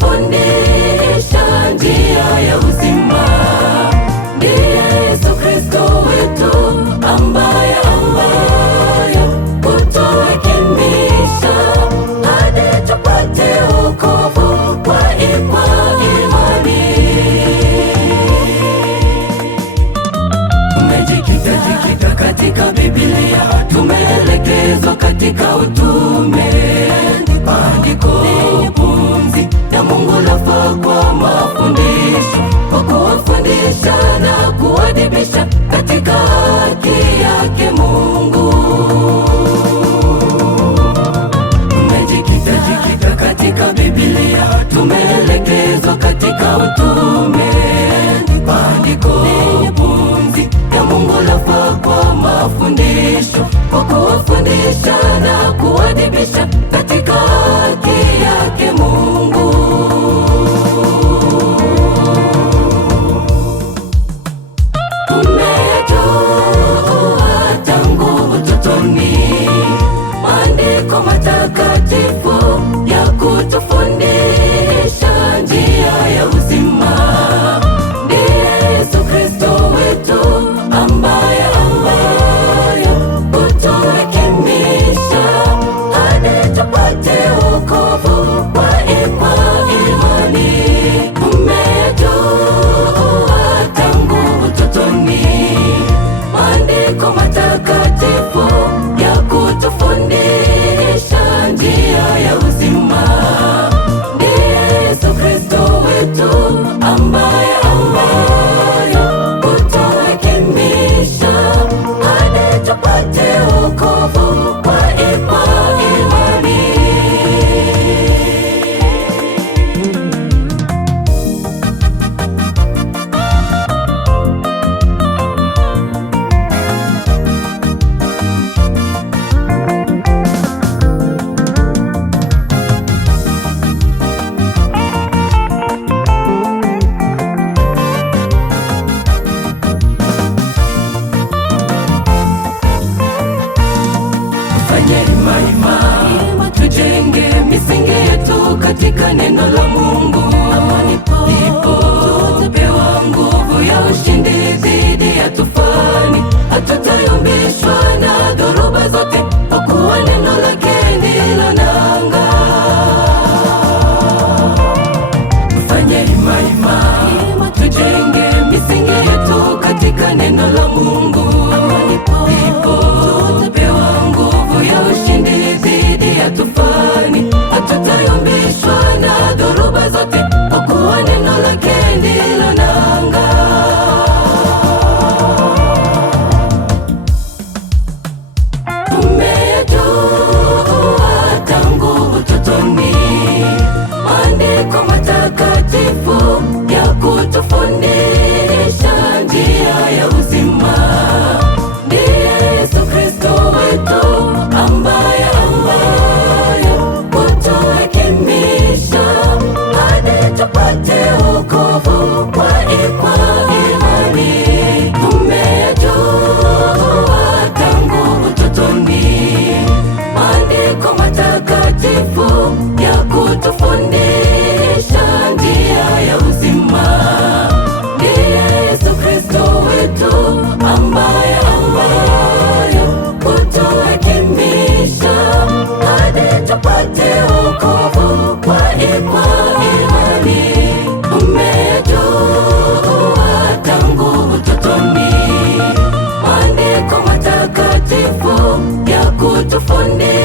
kutufundisha njia ya uzima. Ndiye Yesu Kristo wetu ambaye hutuhekimisha hadi tupate wokovu kwa imani. Tumejikita katika Biblia, tumeelekezwa katika utume. Maandiko pumzi ya Mungu lafaa kwa mafundisho, kwa kuwafundisha na kuadibisha katika haki yake Mungu. Tumejikita katika Biblia, tumeelekezwa katika utume. Maandiko pumzi ya Mungu lafaa kwa mafundisho, kwa kuwafundisha na kuadibisha katika haki yake Mungu. Tumejua tangu utotoni maandiko matakatifu ya kutufundisha njia ya uzima. Ndiye Yesu Kristo wetu ambaye hutuhekimisha hadi tupate wokovu kwa imani. Tumejua tangu utotoni maandiko matakatifu ya kutufundisha njia ya uzima. Ndiye Yesu Kristo wetu ambaye hutuhekimisha hadi tupate wokovu kwa imani. Tujenge misingi yetu katika neno la Mungu. Ndipo tutapewa nguvu ya ushindi dhidi ya tufani. Hatutayumbishwa na dhoruba zote, kwa kuwa neno lake ndilo nanga. Tufanye ima, tujenge misingi yetu katika neno la Mungu. Ndipo tutapewa nguvu ya ushindi dhidi ya tufani. Hatutayumbishwa na dhoruba zote, kwa kuwa neno lake ndilo nanga. Tumejua tangu utotoni maandiko matakatifu ya kutufundisha njia ya uzima. Ndiye Yesu Kristo wetu ambaye hutuhekimisha hadi tupate wokovu kwa imani. Tumejua tangu utotoni maandiko matakatifu ya kutufundisha njia ya uzima. Ndiye Yesu Kristo wetu ambaye hutuhekimisha hadi tupate wokovu kwa imani. Tumejua tangu utotoni maandiko matakatifu ya kutufundisha